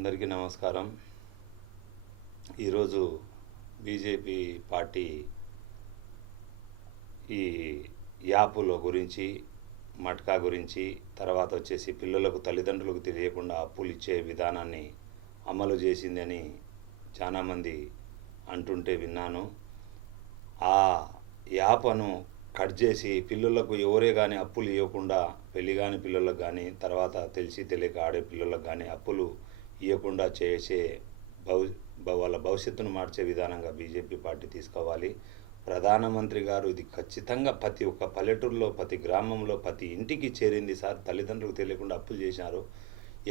అందరికీ నమస్కారం. ఈరోజు బీజేపీ పార్టీ ఈ యాపుల గురించి, మట్కా గురించి, తర్వాత వచ్చేసి పిల్లలకు తల్లిదండ్రులకు తెలియకుండా అప్పులు ఇచ్చే విధానాన్ని అమలు చేసిందని చాలామంది అంటుంటే విన్నాను. ఆ యాప్ను కట్ చేసి పిల్లలకు ఎవరే కానీ అప్పులు ఇవ్వకుండా, పెళ్లి కాని పిల్లలకు కానీ, తర్వాత తెలిసి తెలియక ఆడే పిల్లలకు కానీ అప్పులు ఇవ్వకుండా చేసే వాళ్ళ భవిష్యత్తును మార్చే విధానంగా బీజేపీ పార్టీ తీసుకోవాలి. ప్రధానమంత్రి గారు ఇది ఖచ్చితంగా ప్రతి ఒక్క పల్లెటూరులో, ప్రతి గ్రామంలో, ప్రతి ఇంటికి చేరింది సార్. తల్లిదండ్రులకు తెలియకుండా అప్పులు చేశారు.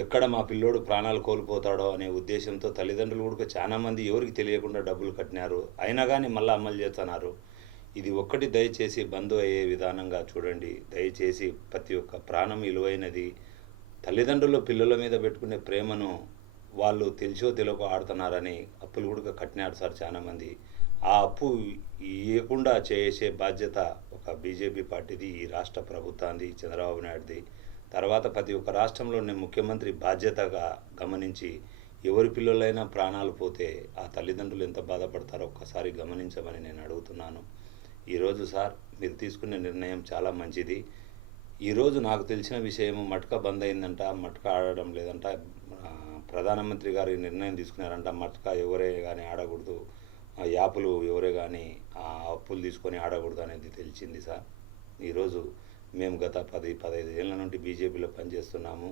ఎక్కడ మా పిల్లోడు ప్రాణాలు కోల్పోతాడో అనే ఉద్దేశంతో తల్లిదండ్రులు కూడా చాలామంది ఎవరికి తెలియకుండా డబ్బులు కట్టినారు. అయినా కానీ మళ్ళీ అమలు చేస్తున్నారు. ఇది ఒక్కటి దయచేసి బంద్ అయ్యే విధానంగా చూడండి. దయచేసి ప్రతి ఒక్క ప్రాణం విలువైనది. తల్లిదండ్రులు పిల్లల మీద పెట్టుకునే ప్రేమను వాళ్ళు తెలిసో తెలియకో ఆడుతున్నారని అప్పులు కూడా కట్టినారు సార్ చాలామంది. ఆ అప్పు ఇవ్వకుండా చేసే బాధ్యత ఒక బీజేపీ పార్టీది, ఈ రాష్ట్ర ప్రభుత్వాన్ని, చంద్రబాబు నాయుడుది. తర్వాత ప్రతి ఒక్క రాష్ట్రంలోనే ముఖ్యమంత్రి బాధ్యతగా గమనించి ఎవరి పిల్లలైనా ప్రాణాలు పోతే ఆ తల్లిదండ్రులు ఎంత బాధపడతారో ఒక్కసారి గమనించమని నేను అడుగుతున్నాను. ఈరోజు సార్ మీరు తీసుకునే నిర్ణయం చాలా మంచిది. ఈరోజు నాకు తెలిసిన విషయము మట్కా బంద్ అయిందంట, మట్కా ఆడడం లేదంట. ప్రధానమంత్రి గారు ఈ నిర్ణయం తీసుకున్నారంట. మట్కా ఎవరే కానీ ఆడకూడదు, యాపులు ఎవరే కానీ అప్పులు తీసుకొని ఆడకూడదు అనేది తెలిసింది సార్. ఈరోజు మేము గత 10-15 ఏళ్ళ నుండి బీజేపీలో పనిచేస్తున్నాము.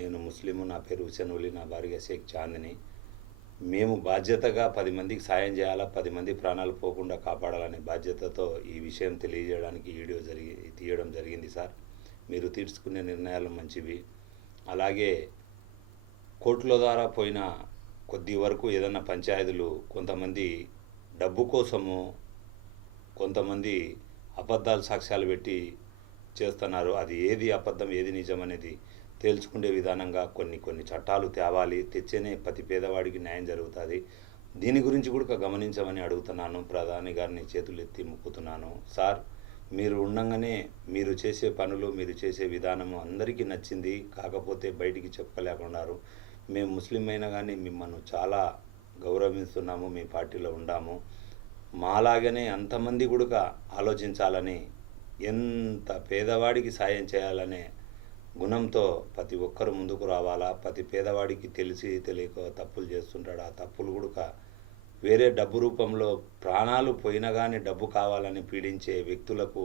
నేను ముస్లిము, నా పేరు హుసేన్ వలి, నా భార్య షేక్ చాందిని. మేము బాధ్యతగా 10 మందికి సాయం చేయాలా, 10 మంది ప్రాణాలు పోకుండా కాపాడాలనే బాధ్యతతో ఈ విషయం తెలియజేయడానికి వీడియో తీయడం జరిగింది సార్. మీరు తీసుకునే నిర్ణయాలు మంచివి. అలాగే కోర్టుల ద్వారా పోయిన కొద్ది వరకు ఏదన్నా పంచాయతీలు కొంతమంది డబ్బు కోసము, కొంతమంది అబద్ధాలు సాక్ష్యాలు పెట్టి చేస్తున్నారు. అది ఏది అబద్ధం ఏది నిజం అనేది తేల్చుకునే విధానంగా కొన్ని చట్టాలు తేవాలి. తెచ్చేనే ప్రతి పేదవాడికి న్యాయం జరుగుతుంది. దీని గురించి కూడా గమనించమని అడుగుతున్నాను. ప్రధాని గారిని చేతులు ఎత్తి మొక్కుతున్నాను. సార్, మీరు ఉండగానే మీరు చేసే పనులు, మీరు చేసే విధానము అందరికీ నచ్చింది. కాకపోతే బయటికి చెప్పలేకున్నారు. మేము ముస్లిం అయినా కానీ మిమ్మల్ని చాలా గౌరవిస్తున్నాము, మీ పార్టీలో ఉండాము. మాలాగనే అంతమంది కూడా ఆలోచించాలని, ఎంత పేదవాడికి సాయం చేయాలనే గుణంతో ప్రతి ఒక్కరు ముందుకు రావాలా. ప్రతి పేదవాడికి తెలిసి తెలియక తప్పులు చేస్తుంటాడు. ఆ తప్పులు కూడా వేరే డబ్బు రూపంలో ప్రాణాలు పోయినా కానీ డబ్బు కావాలని పీడించే వ్యక్తులకు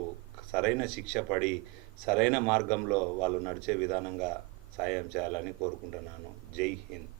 సరైన శిక్ష పడి సరైన మార్గంలో వాళ్ళు నడిచే విధానంగా సాయం చేయాలని కోరుకుంటున్నాను. జై హింద్.